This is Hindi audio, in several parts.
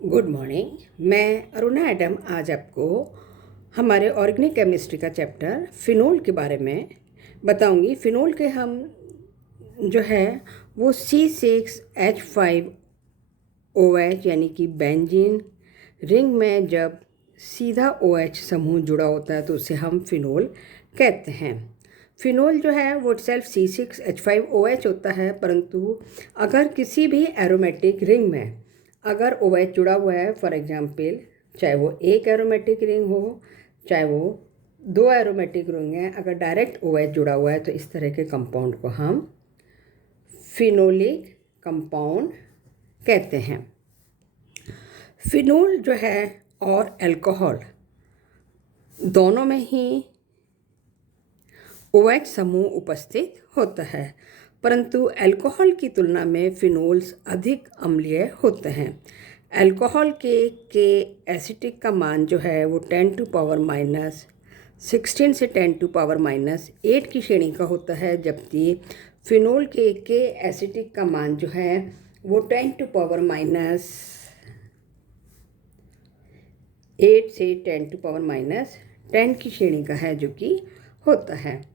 Good morning. मैं अरुणा एडम आज आपको हमारे ऑर्गेनिक केमिस्ट्री का चैप्टर फिनोल के बारे में बताऊंगी। फिनोल के हम जो है वो C6H5OH यानी कि बेंजीन रिंग में जब सीधा OH समूह जुड़ा होता है तो उसे हम फिनोल कहते हैं। फिनोल जो है वो सेल्फ C6H5OH होता है, परंतु अगर किसी भी एरोमेटिक रिंग में अगर OH जुड़ा हुआ है, फॉर एग्जांपल चाहे वो एक एरोमेटिक रिंग हो चाहे वो दो एरोमेटिक रिंग है, अगर डायरेक्ट OH जुड़ा हुआ है तो इस तरह के कंपाउंड को हम फिनोलिक कंपाउंड कहते हैं। फिनोल जो है और अल्कोहल दोनों में ही OH समूह उपस्थित होता है, परंतु अल्कोहल की तुलना में फिनोल्स अधिक अम्लीय होते हैं। अल्कोहल के एसिटिक का मान जो है वो 10⁻16 से 10⁻8 की श्रेणी का होता है, जबकि फिनोल के एसिटिक का मान जो है वो 10⁻8 से 10⁻10 की श्रेणी का है, जो कि होता है।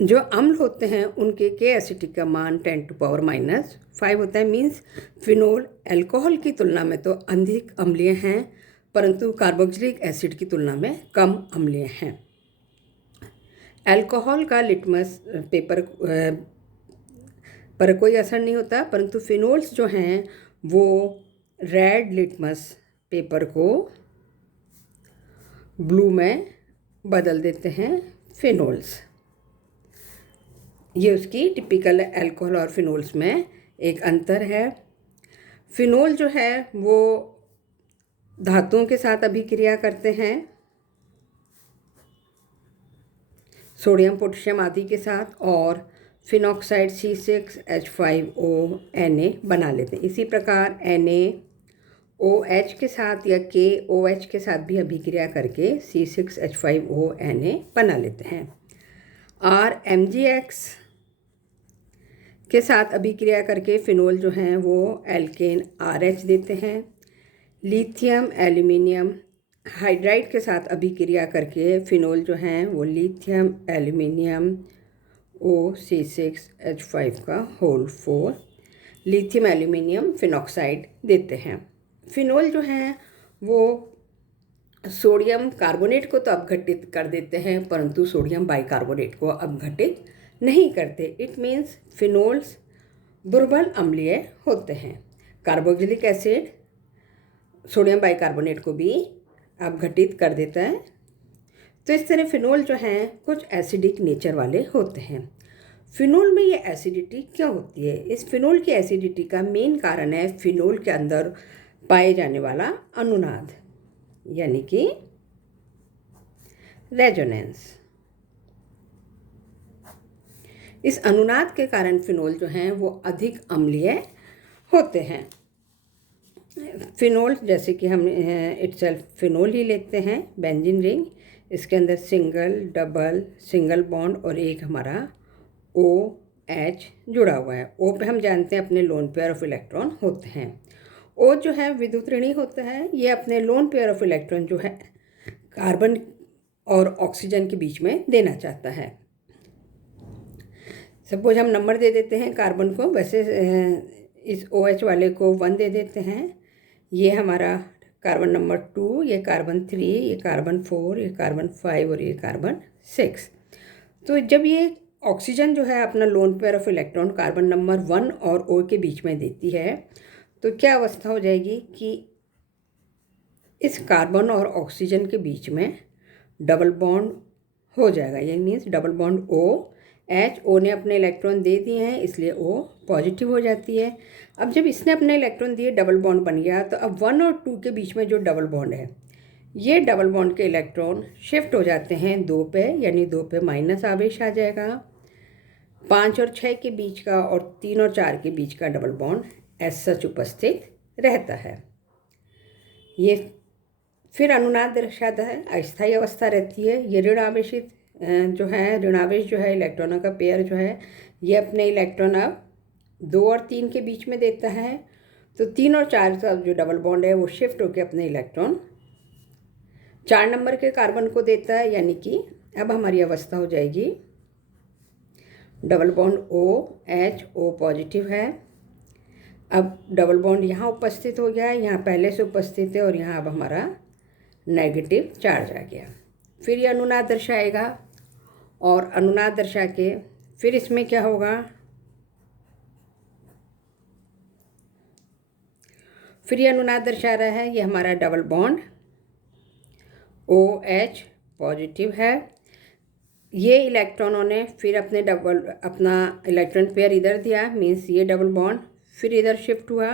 जो अम्ल होते हैं उनके के एसिटिक का मान 10⁻5 होता है। मीन्स फिनोल अल्कोहल की तुलना में तो अधिक अम्लीय हैं, परंतु कार्बोक्सिलिक एसिड की तुलना में कम अम्लीय हैं। अल्कोहल का लिटमस पेपर पर कोई असर नहीं होता, परंतु फिनोल्स जो हैं वो रेड लिटमस पेपर को ब्लू में बदल देते हैं। फिनोल्स ये उसकी टिपिकल अल्कोहल और फिनोल्स में एक अंतर है। फिनोल जो है वो धातुओं के साथ अभिक्रिया करते हैं, सोडियम पोटेशियम आदि के साथ, और फिनॉक्साइड C6H5O Na बना लेते हैं। इसी प्रकार NaOH के साथ या KOH के साथ भी अभिक्रिया करके C6H5O Na बना लेते हैं। RMgX के साथ अभिक्रिया करके फिनोल जो हैं वो एल्केन RH देते हैं। लिथियम एल्यूमिनियम हाइड्राइड के साथ अभिक्रिया करके फिनोल जो हैं वो lithium aluminium O C6H5 lithium aluminium phenoxide देते हैं। फिनोल जो हैं वो सोडियम कार्बोनेट को तो अपघटित कर देते हैं, परंतु सोडियम बाइकार्बोनेट को अपघटित नहीं करते। इट मीन्स फिनोल्स दुर्बल अम्लीय होते हैं। कार्बोक्सिलिक एसिड सोडियम बाइकार्बोनेट को भी अपघटित कर देता है। तो इस तरह फिनोल जो हैं कुछ एसिडिक नेचर वाले होते हैं। फिनोल में ये एसिडिटी क्यों होती है? इस फिनोल की एसिडिटी का मेन कारण है फिनोल के अंदर पाए जाने वाला अनुनाद, यानी कि रेजोनेंस। इस अनुनाद के कारण फिनोल जो हैं वो अधिक अम्लीय होते हैं। फिनोल जैसे कि हम इटसेल्फ फिनोल ही लेते हैं, बेंजीन रिंग, इसके अंदर सिंगल डबल सिंगल बॉन्ड और एक हमारा OH जुड़ा हुआ है। O पे हम जानते हैं अपने लोन पेयर ऑफ इलेक्ट्रॉन होते हैं। O जो है विद्युत ऋणी होता है, ये अपने लोन पेयर ऑफ इलेक्ट्रॉन जो है कार्बन और ऑक्सीजन के बीच में देना चाहता है। सपोज हम नंबर दे देते हैं कार्बन को, वैसे इस OH वाले को 1 दे देते हैं। ये हमारा कार्बन नंबर 2, ये कार्बन 3, ये कार्बन 4, ये कार्बन 5 और ये कार्बन 6। तो जब ये ऑक्सीजन जो है अपना lone pair of electron carbon number 1 और O के बीच में देती है, तो क्या अवस्था हो जाएगी कि इस कार्बन और ऑक्सीजन के बीच में डबल बॉन्ड हो जाएगा। ये मीन्स डबल बॉन्ड O ने अपने इलेक्ट्रॉन दे दिए हैं, इसलिए O पॉजिटिव हो जाती है। अब जब इसने अपने इलेक्ट्रॉन दिए, डबल बॉन्ड बन गया, तो अब 1 और 2 के बीच में जो डबल बॉन्ड है, ये डबल बॉन्ड के इलेक्ट्रॉन शिफ्ट हो जाते हैं 2 पे, यानी 2 पे माइनस आवेश आ जाएगा। 5 और 6 के बीच का और 3 और 4 के बीच का डबल बॉन्ड एज सच उपस्थित रहता है। ये फिर अनुनाद दर्शाता है, अस्थायी अवस्था रहती है। ये ऋण आवेशित जो है ऋणावेश जो है इलेक्ट्रॉनों का पेयर जो है, ये अपने इलेक्ट्रॉन अब 2 और 3 के बीच में देता है। तो 3 और 4 का जो डबल बॉन्ड है वो शिफ्ट होकर अपने इलेक्ट्रॉन 4 नंबर के कार्बन को देता है, यानी कि अब हमारी अवस्था हो जाएगी double bond OH, O positive है। अब डबल बॉन्ड यहाँ उपस्थित हो गया है, यहाँ पहले से उपस्थित है और यहाँ अब हमारा नेगेटिव चार्ज आ गया। फिर ये अनुनाद दर्शाएगा और अनुनाद दर्शा के फिर इसमें क्या होगा, फिर ये अनुनाद दर्शा रहा है, ये हमारा डबल बॉन्ड OH पॉजिटिव है। ये इलेक्ट्रॉनों ने फिर अपना इलेक्ट्रॉन पेयर इधर दिया, मीन्स ये डबल बॉन्ड फिर इधर शिफ्ट हुआ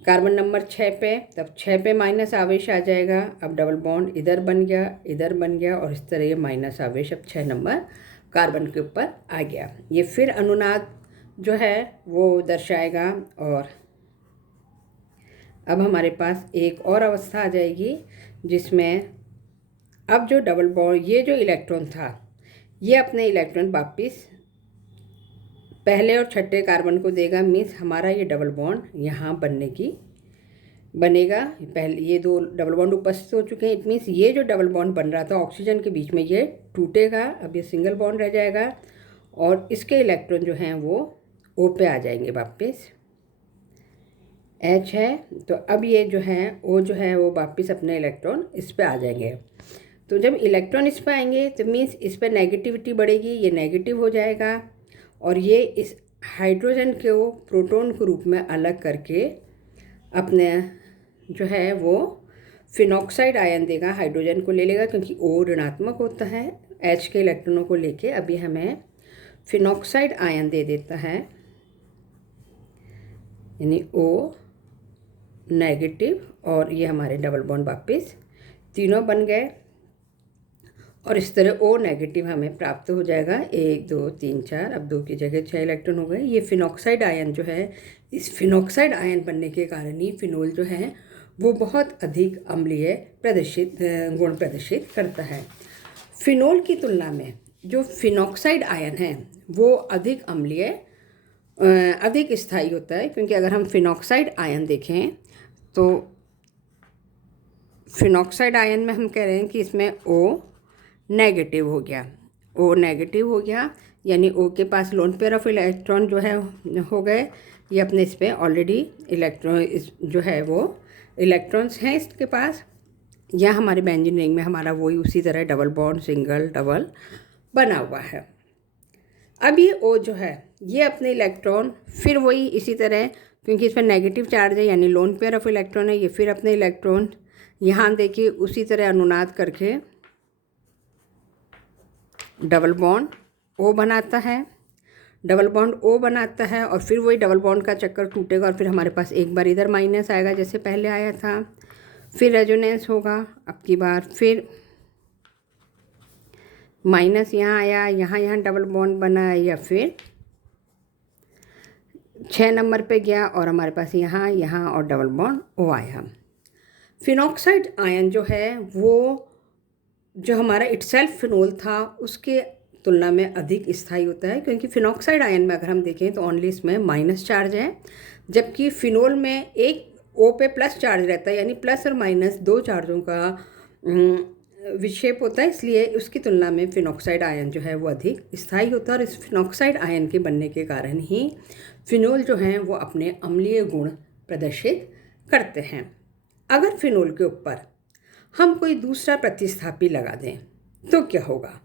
कार्बन नंबर 6 पे, तब 6 पे माइनस आवेश आ जाएगा। अब डबल बॉन्ड इधर बन गया और इस तरह ये माइनस आवेश अब 6 नंबर कार्बन के ऊपर आ गया। ये फिर अनुनाद जो है वो दर्शाएगा और अब हमारे पास एक और अवस्था आ जाएगी जिसमें अब जो डबल बॉन्ड ये जो इलेक्ट्रॉन था ये अपने इलेक्ट्रॉन वापिस पहले और छठे कार्बन को देगा, मीन्स हमारा ये डबल बॉन्ड यहाँ बनेगा। पहले ये 2 डबल बॉन्ड उपस्थित हो चुके हैं, इट मीन्स ये जो डबल बॉन्ड बन रहा था ऑक्सीजन के बीच में ये टूटेगा, अब ये सिंगल बॉन्ड रह जाएगा और इसके इलेक्ट्रॉन जो हैं वो O पे आ जाएंगे वापस। H है तो अब ये जो है O जो है वो वापस अपने इलेक्ट्रॉन इस पे आ जाएंगे। तो जब इलेक्ट्रॉन इस पे आएंगे तो मीन्स इस पे नेगेटिविटी बढ़ेगी, ये नेगेटिव हो जाएगा और ये इस हाइड्रोजन को प्रोटॉन के रूप में अलग करके अपने जो है वो फिनॉक्साइड आयन देगा, हाइड्रोजन को ले लेगा क्योंकि O ऋणात्मक होता है H के इलेक्ट्रॉनों को लेके। अभी हमें फिनॉक्साइड आयन दे देता है, यानी O नेगेटिव और ये हमारे डबल बॉन्ड वापस तीनों बन गए और इस तरह O नेगेटिव हमें प्राप्त हो जाएगा। 1 2 3 4, अब 2 की जगह 6 इलेक्ट्रॉन हो गए। ये फिनॉक्साइड आयन जो है, इस फिनॉक्साइड आयन बनने के कारण ही फिनोल जो है वो बहुत अधिक अम्लीय गुण प्रदर्शित करता है। फिनोल की तुलना में जो फिनॉक्साइड आयन है वो अधिक अम्लीय अधिक स्थायी होता है, क्योंकि अगर हम फिनॉक्साइड आयन देखें तो फिनॉक्साइड आयन में हम कह रहे हैं कि इसमें O नेगेटिव हो गया, यानी O के पास लोन पेयर ऑफ इलेक्ट्रॉन जो है हो गए, ये अपने इस पर ऑलरेडी इलेक्ट्रॉन जो है वो इलेक्ट्रॉन्स हैं इसके पास। या हमारे बेंजीन रिंग में हमारा वही उसी तरह डबल बॉन्ड सिंगल डबल बना हुआ है। अब ये O जो है ये अपने इलेक्ट्रॉन फिर वही इसी तरह, क्योंकि इस पर नेगेटिव चार्ज है यानी लोन पेयर ऑफ इलेक्ट्रॉन है, ये फिर अपने इलेक्ट्रॉन यहाँ देखिए उसी तरह अनुनाद करके डबल बॉन्ड O बनाता है और फिर वही डबल बॉन्ड का चक्कर टूटेगा और फिर हमारे पास एक बार इधर माइनस आएगा जैसे पहले आया था, फिर रेजोनेंस होगा, अब की बार फिर माइनस यहाँ आया, यहाँ डबल बॉन्ड बना, या फिर 6 नंबर पे गया और हमारे पास यहाँ और डबल बॉन्ड O आया। फिनॉक्साइड आयन जो है वो जो हमारा इटसेल्फ फिनोल था उसके तुलना में अधिक स्थायी होता है, क्योंकि फिनॉक्साइड आयन में अगर हम देखें तो ओनली इसमें माइनस चार्ज है, जबकि फिनोल में एक O पे प्लस चार्ज रहता है, यानी प्लस और माइनस 2 चार्जों का विक्षेप होता है, इसलिए उसकी तुलना में फिनॉक्साइड आयन जो है वो अधिक स्थायी होता है। और इस फिनॉक्साइड आयन के बनने के कारण ही फिनोल जो हैं वो अपने अम्लीय गुण प्रदर्शित करते हैं। अगर फिनोल के ऊपर हम कोई दूसरा प्रतिस्थापी लगा दें तो क्या होगा,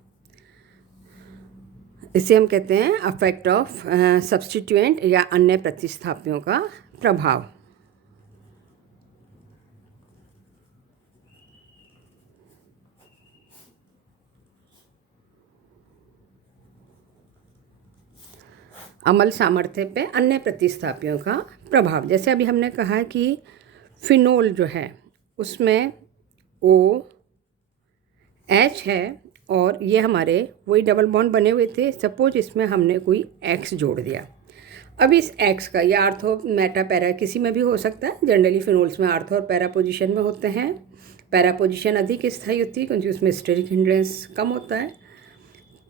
इसे हम कहते हैं अफेक्ट ऑफ सब्स्टिट्यूएंट या अन्य प्रतिस्थापियों का प्रभाव। अमल सामर्थ्य पे अन्य प्रतिस्थापियों का प्रभाव, जैसे अभी हमने कहा कि फिनोल जो है उसमें OH है और ये हमारे वही डबल बॉन्ड बने हुए थे। सपोज इसमें हमने कोई X जोड़ दिया, अब इस X का या आर्थो मेटा पैरा किसी में भी हो सकता है, जनरली फिनोल्स में आर्थो और पैरा पोजीशन में होते हैं। पैरा पोजीशन अधिक स्थायी होती है क्योंकि उसमें स्टेरिक हिंड्रेंस कम होता है।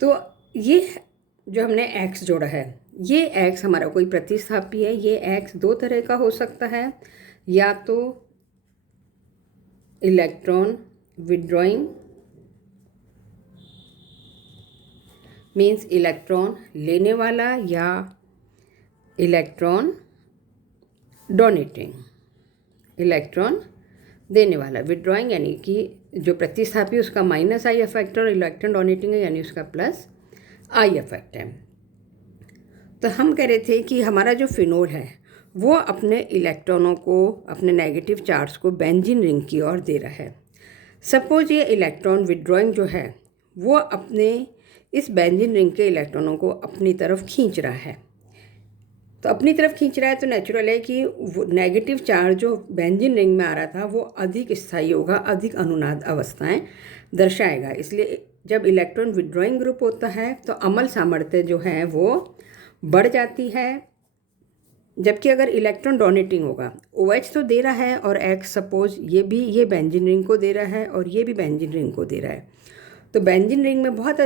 तो ये जो हमने X जोड़ा है ये एक्स हमारा कोई प्रतिस्थापी है। ये एक्स दो तरह का हो सकता है, या तो इलेक्ट्रॉन विड्रॉइंग मीन्स इलेक्ट्रॉन लेने वाला, या इलेक्ट्रॉन डोनेटिंग इलेक्ट्रॉन देने वाला। विड्रॉइंग यानी कि जो प्रतिस्थापी उसका माइनस आई इफेक्ट और इलेक्ट्रॉन डोनेटिंग है यानी उसका प्लस आई इफेक्ट है। तो हम कह रहे थे कि हमारा जो फिनोल है वो अपने इलेक्ट्रॉनों को, अपने नेगेटिव चार्ज को बेंजीन रिंग की ओर दे रहा है। सपोज ये इलेक्ट्रॉन विड्रॉइंग जो है वो अपने इस बेंजीन रिंग के इलेक्ट्रॉनों को अपनी तरफ खींच रहा है। तो अपनी तरफ खींच रहा है तो नेचुरल है कि नेगेटिव चार्ज जो बेंजीन रिंग में आ रहा था वो अधिक स्थायी होगा, अधिक अनुनाद अवस्थाएं दर्शाएगा। इसलिए जब इलेक्ट्रॉन विड्रॉइंग ग्रुप होता है तो अमल सामर्थ्य जो है वो बढ़ जाती है। जबकि अगर इलेक्ट्रॉन डोनेटिंग होगा, OH तो दे रहा है और X सपोज ये बेंजीन रिंग को दे रहा है और ये भी बेंजीन रिंग को दे रहा है, तो बेंजीन रिंग में बहुत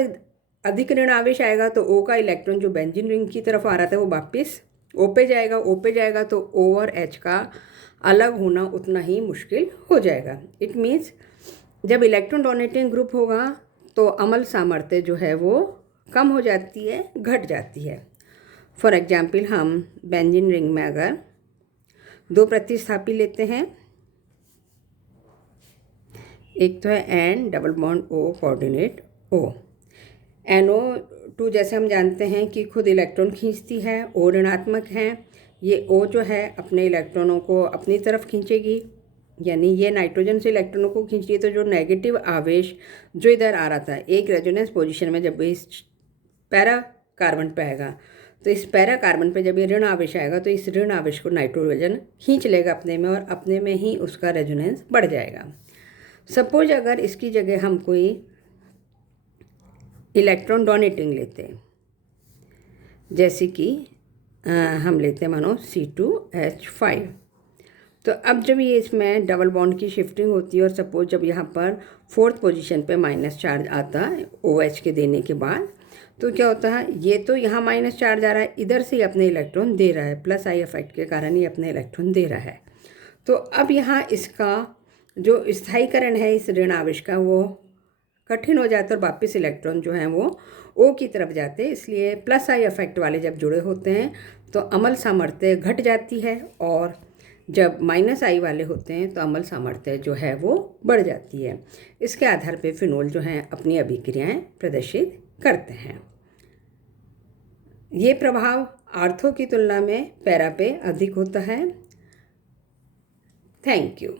अधिक ऋण आवेश आएगा। तो O का इलेक्ट्रॉन जो बेंजीन रिंग की तरफ आ रहा था वो वापस O पे जाएगा तो O और H का अलग होना उतना ही मुश्किल हो जाएगा। इट मीन्स जब इलेक्ट्रॉन डोनेटिंग ग्रुप होगा तो अमल सामर्थ्य जो है वो कम हो जाती है, घट जाती है। फॉर एग्जाम्पल हम बेंजीन रिंग में अगर दो प्रतिस्थापी लेते हैं, एक तो है N double bond O coordinate O। NO2 जैसे हम जानते हैं कि खुद इलेक्ट्रॉन खींचती है, O ऋणात्मक है। ये O जो है अपने इलेक्ट्रॉनों को अपनी तरफ खींचेगी, यानी ये नाइट्रोजन से इलेक्ट्रॉनों को खींच रही है। तो जो नेगेटिव आवेश जो इधर आ रहा था एक रेजोनेंस पोजीशन में, जब इस पैरा कार्बन पे आएगा तो इस पैरा कार्बन पे जब ये ऋण आवेश आएगा तो इस ऋण आवेश को नाइट्रोजन खींच लेगा अपने में और अपने में ही उसका रेजोनेंस बढ़ जाएगा। सपोज अगर इसकी जगह हम कोई इलेक्ट्रॉन डोनेटिंग लेते हैं, जैसे कि हम लेते हैं मानो C2H5, तो अब जब ये इसमें डबल बॉन्ड की शिफ्टिंग होती है और सपोज जब यहाँ पर फोर्थ पोजीशन पे माइनस चार्ज आता है OH के देने के बाद, तो क्या होता है, ये तो यहाँ माइनस चार्ज आ रहा है, इधर से ही अपने इलेक्ट्रॉन दे रहा है, प्लस आई इफेक्ट के कारण ही अपने इलेक्ट्रॉन दे रहा है। तो अब यहाँ इसका जो स्थायीकरण है इस ऋण आवेश का वो कठिन हो जाता है और वापस इलेक्ट्रॉन जो हैं वो O की तरफ जाते हैं। इसलिए प्लस आई इफेक्ट वाले जब जुड़े होते हैं तो अमल सामर्थ्य घट जाती है, और जब माइनस आई वाले होते हैं तो अमल सामर्थ्य जो है वो बढ़ जाती है। इसके आधार पे फिनोल जो हैं अपनी अभिक्रियाएं प्रदर्शित करते हैं। ये प्रभाव आर्थो की तुलना में पैरा पे अधिक होता है। Thank you.